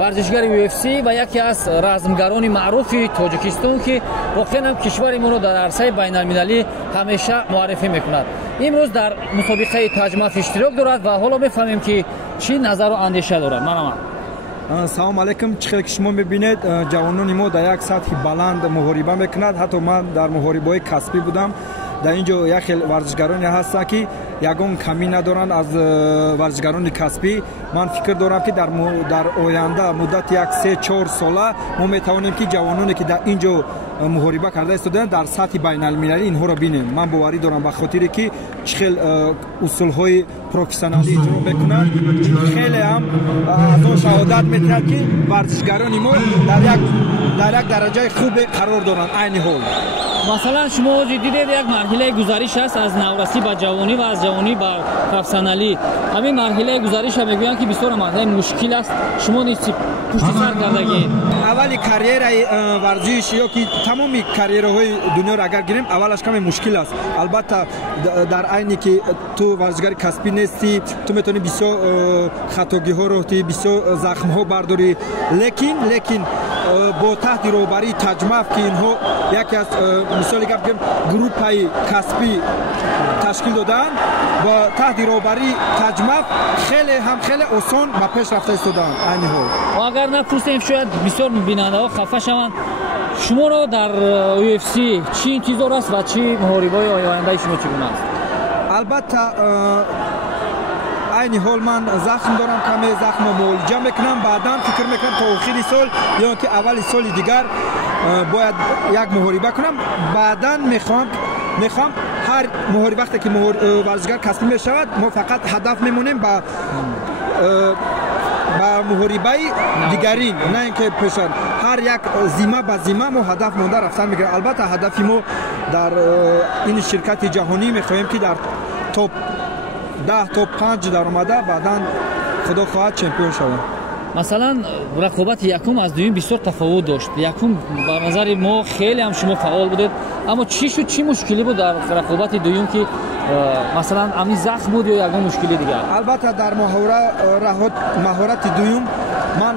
ورزشگر UFC و یکی از رزمگران معروف تاجیکستان که واقعا کشور ما رو در عرصه بین المللی همیشه معرفی میکند. امروز در مسابقه تجمع اشتراک دارد و حالا بفهمیم که چی نظر و اندیشه دارد. سلام علیکم. چخیل که شما میبینید جوانان ما در یک سطح بلند محاربه میکند. حتی من در محاربه کسبی بودم. در اینجا یک خیلی ورزشگرانی هستند که یگان کمی ندارند از ورزشگران کسبی. من فکر دارم که در آینده مدت یک 3-4 ساله ما میتوانیم که جوانانی که در اینجا محاربه کرده استودند در سطح بین المللی اینها را بینیم. من باوری دارم به خاطر که خیلی اصول های پروفسیونالی اجرا میکنند. خیلی هم از اون شهادت میدهند که ورزشگران ما در یک درجه خوب قرار دارند. عین حال مثلا شما دیدید یک مرحله گذریش است از نورسی به جوانی و از جوانی به پروفسیونالی. همین مرحله گذریش هم میگویند که بسیار مرحله مشکل است. شما نیستی پشت سر کردگی اولی کریر ورزش یا که تمامی کریرهای دنیا را اگر گیریم اولش کمی مشکل است. البته در عینی که تو ورزشگر کسبی نیستی تو میتونی بسیار خطاگی ها رو بسیار زخم ها برداری. لیکن با تحت روبری تجمع که اینها یکی از مثالی که بگم گروپ های کسبی تشکیل دادن با تحت روبری تجمع خیلی آسان به پیش رفته استودن. عین حال و اگر نپرسیم شاید بسیار بیننده ها خفه شوند. شما رو در UFC چی انتظار است و چی محاربه آینده شما چگونه است؟ البته عین حال من زخم دارم، کمی زخم معالجه میکنم. بعدا فکر میکنم تا آخر سال یا که اول سال دیگر باید یک محاربه کنم. بعدا میخوام هر محاربه وقتی که ورزشگر کسبی میشود ما فقط هدف میمونیم با محاربه دیگرین، نه اینکه پیشان هر یک زیمه به زیمه ما هدف مونده رفتن میگیره. البته هدف ما در این شرکت جهانی میخواهیم که در توپ 10 تا 5 در اومده بعدا خدا خواهد چمپیون شود. مثلا رقابت یکم از دوم بسیار تفاوت داشت. یکم به نظر ما خیلی هم شما فعال بودید، اما چی شد، چی مشکلی بود در رقابت دوم که مثلا همین زخم بود یا یگان مشکلی دیگر؟ البته در مهارت دوم من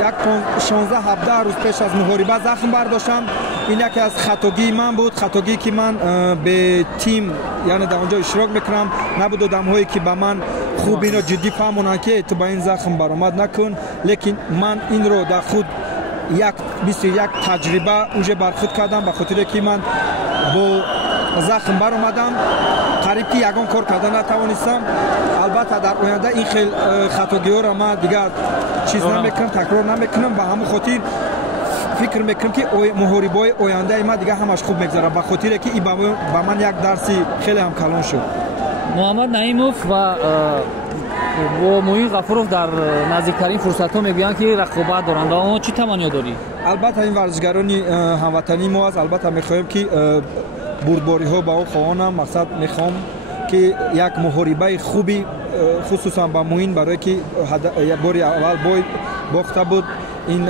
یک 16-17 روز پیش از محاربه زخم برداشتم. این یکی از خطاگی من بود، خطاگی که من به تیم یعنی در اونجا اشتراک میکنم نبود. آدم‌هایی که به من خوب اینو جدی فهمونن که تو با این زخم برآمد نکن. لیکن من این رو در خود یک تجربه اونجا برخود کردم به خاطر که من با زخم برآمدم قریب که یگان کار کردن نتوانستم. البته در آینده این خیلی خطاگی ها را من دیگر چیز نمیکنم، تکرار نمیکنم. به همون خاطر فکر میکنم که محاربه آینده ما دیگه همش خوب میگذره به خاطر که این به من یک درسی خیلی هم کلان شد. محمد نعیموف و معین غفورов در نزدیکترین فرصت ها میگویند که رقابت دارند. اما چی تمنا داری؟ البته این ورزشگرانی هموطنی ما است. البته میخوایم که بردباری ها با او خواهانم. مقصد میخوام که یک محاربه خوبی خصوصا با معین برای که باری اول باخته بود این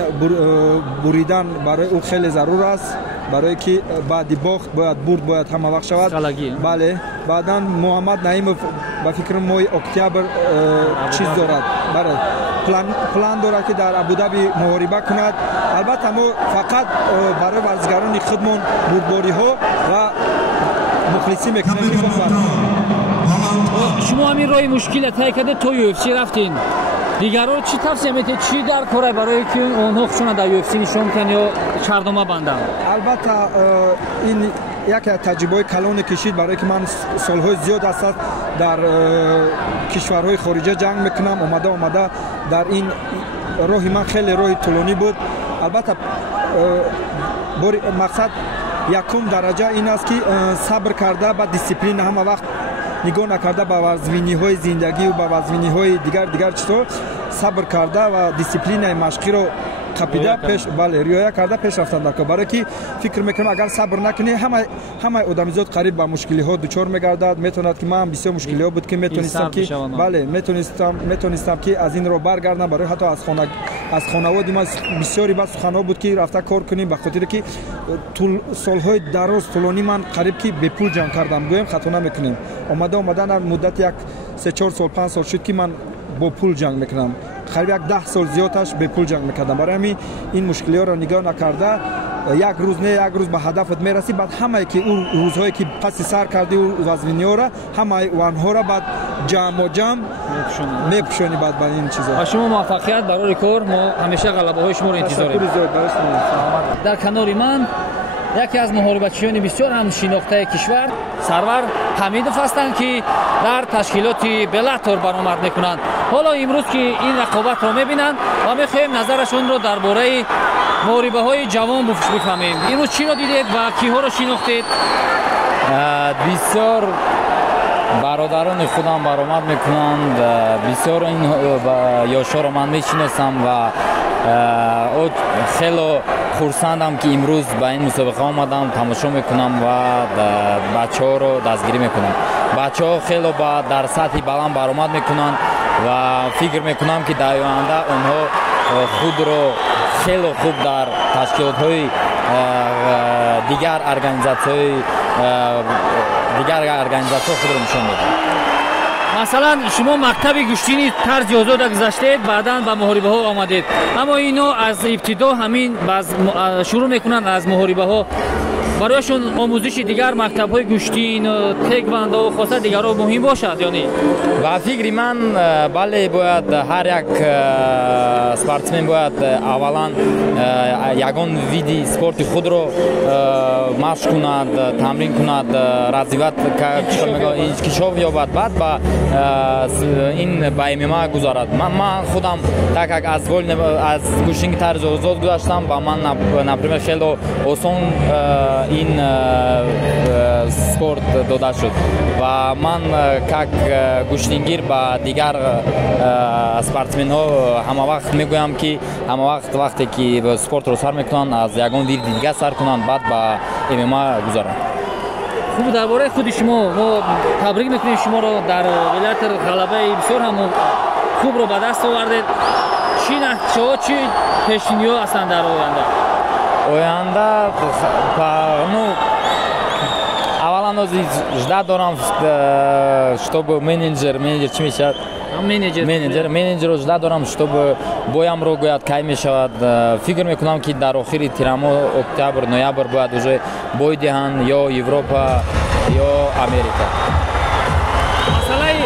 بریدن برای او خیلی ضرور است، برای که بعد باخت باید همه وقت شود. بله. بعدا محمد نعیموف با فکر ماه اکتبر چیز دارد، برای پلان دارد که در ابوظبی محاربه کند. البته ما فقط برای ورزشگران خودمون بردباری ها و مخلصی میکنیم. شما همین راه مشکل طی کرده تو UFC رفتین، دیگران چی توصیه میتید، چی در کاره برای که اونها خودشون در UFC نشون کنن یا شرطنامه بندن؟ البته این یک تجربه کلان کشید برای که من سالهای زیاد است در کشورهای خارجی جنگ میکنم. اومده در این راهی من خیلی راه طولانی بود. البته مقصد یکم درجه این است که صبر کرده با دیسیپلین همه وقت نگاه نکرده به وزنی های زندگی و به وزنی های دیگر چطور صبر کرده و دیسیپلین مشقی رو قپیده پیش رعایت کرده پیش رفتن در کار. برای که فکر میکنم اگر صبر نکنی همه آدمیزاد قریب به مشکلی ها دچار میگردد. میتوند که من بسیار مشکلی ها بود که میتونستم که میتونستم که از این رو برگردم. برای حتی از خانواده ما بسیاری بس سخنها بود که رفته کار کنیم به خاطر که سالهای دراز طولانی من قریب که به پول جمع کردم. گویم خطا نمیکنیم. اومدن مدت یک 3-4 سال 5 سال شد که من با پول جنگ میکنم. қариб як 10 сол зиёдаш бепул ҷанг мекардам. Барои ҳамин ин мушкилиёро нигоҳ накарда як рӯз не як рӯз ба ҳадафат мерасӣ. баъд ҳамае ки ӯ рӯзҳое ки қасди сар карди ӯ вазвиниёро ҳамаи ванҳоро баъд ҷамъоҷамъ мепӯшонӣ баъд ба ин чизо. ва шумо муваффақият барори кор. мо ҳамеша ғалабаҳои шуморо интизорем. дар канори ман яке аз муҳорибатчиёни бисёр ҳам шинохтаи кишвар Сарвар Ҳамидов ҳастанд ки дар ташкилоти Беллатор баромад мекунанд. ҳоло имрӯз ки ин рақобатро мебинанд ва мехоҳем назарашонро дар бораи муҳорибаҳои ҷавон бифаҳмем. имрӯз чиро дидед ва киҳоро шинохтед? бисёр бародарони худам баромад мекунанд. бисёр ин ёшоро ман мешиносам ва хело хурсандам ки имрӯз ба ин мусобиқа омадам, тамошо мекунам ва бачаҳоро дастгирӣ мекунам. бачаҳо хело дар сатҳи баланд баромад мекунанд ва фикр мекунам ки дар оянда онҳо худро хело хуб дар ташкилотҳои дигар организатсия худро нишон медиҳанд. масалан шумо мактаби гӯштини тарзи озода гузаштед, баъдан ба муҳорибаҳо омадед, аммо ино аз ибтидо ҳамин шурӯъ мекунанд аз муҳорибаҳо. барояшон омӯзиши дигар мактабҳои гӯштин, теквондо хоса дигарро муҳим бошад ё не? ба фикри ман бале бояд ҳар як спортсмен бояд аввалан ягон види спорти худро машқ кунад, тамрин кунад, развиват инкишоф ёбад, баъд ба ин ба ММА гузарад. ман худам так як аз гӯштинги тарзи озод гузаштам, ба ман например хело осон ин спорт дода шуд ва ман как гӯштингир ба дигар спортсменҳо ҳама вақт мегӯям ки ҳама вақт вақте ки спортро сар мекунанд аз ягон види дигар сар кунанд, баъд ба ММА гузаранд. хуб, дар бораи худи шумо мо табрик мекунем шуморо дар Беллатор ғалабаи бисёр ҳам хубро ба даст овардед. чӣ нақшаҳо, чӣ пешниҳо ҳастанд дар оянда? оянда аввалан жда дорам, чтобы менеджер чӣ мешавад, менеджерро жда дорам, чтобы боямро гӯяд кай мешавад. фикр мекунам ки дар охири тирама октябр ноябр бояд уже бой диҳанд ё Европа ё Америка. масъалаи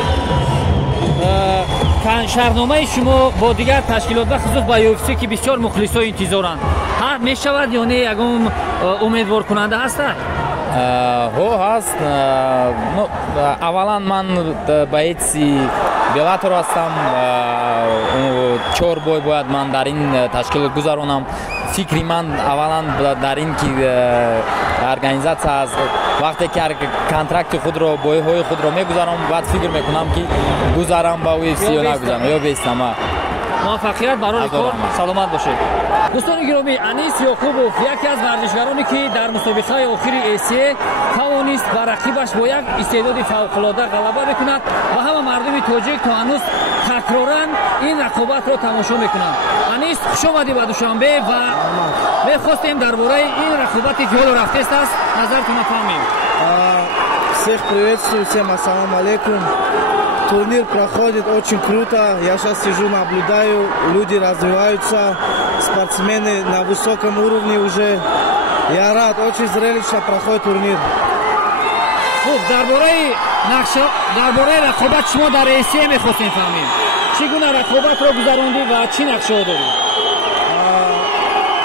шаҳрномаи шумо бо дигар ташкилот бахусус ба UFC ки бисёр мухлисҳо интизоранд, мешавад ё не ягон умедворкунанда ҳаста? ҳо ҳаст. аввалан ман ба ҳеси Беллатор ҳастам. 4 бой бояд ман дар ин ташкилот гузаронам. фикри ман аввалан дар ин ки организатсия аст. вақте ки контракти худро бойҳои худро мегузарам, баъд фикр мекунам ки гузарам ба UFC ё нагузарам ё бестам. муваффақият барори кор. саломат бошед. дӯстони гиромӣ, Анис Ёқубов яке аз варзишгароне ки дар мусобиқаи охири ACA тавонист ба рақибаш бо як истеъдоди фавқулода ғалаба мекунад ва ҳама мардуми тоҷик то ҳанӯз такроран ин рақобатро тамошо мекунанд. Анис, хушомадӣ ба Душанбе ва мехостем дар бораи ин рақобате ки ҳоло рафтест аст назартона фаҳмем. Всех приветствую, всем ассаламу алейкум. Турнир проходит очень круто. Я сейчас сижу, наблюдаю, люди развиваются, спортсмены на высоком уровне уже. Я рад, очень зрелищно проходит турнир. дар бораи рақобат шумо дар ACA мехостем фаҳмем. Чӣ гуна рақобатро гузарондӣ ва чӣ нақшаҳо дорӣ?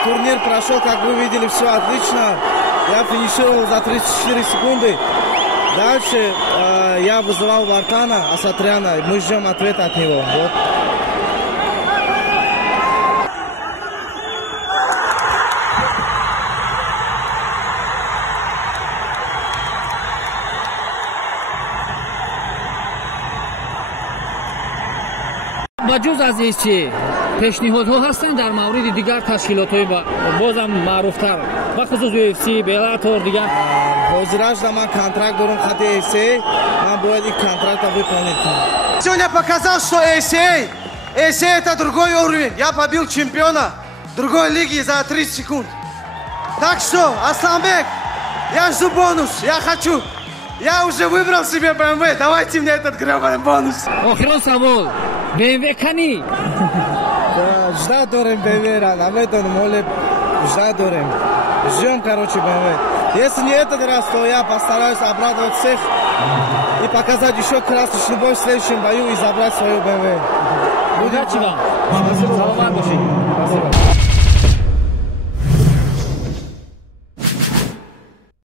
Турнир прошел, как вы видели, все отлично. Я финишировал за 34 секунды. Дальше я вызывал Вартана Асатряна, мы ждем ответа от него. Вот. баҷуз аз ACA пешниҳодҳо ҳастанд дар мавриди дигар ташкилотҳои бозам маъруфтар, бахусус UFC, Bellator дигар? Ҳозирашда ман контракт дорам хати ACA, ман бояд ин контракта выполнить. Сегодня показал, что ACA это другой уровень. Я побил чемпиона другой лиги за 30 секунд. Так что, Асланбек, я жду бонус, я хочу. Я уже выбрал себе BMW, давайте мне этот гребаный бонус. Охирон савол. BMW кани? Ждать дорем BMW, наверное, моле ждать дорем. Ждем, короче, BMW. Если не этот раз, то я постараюсь обрадовать всех и показать еще красную любовь в следующем бою и забрать свою BMW. Удачи вам. Саламат бошед.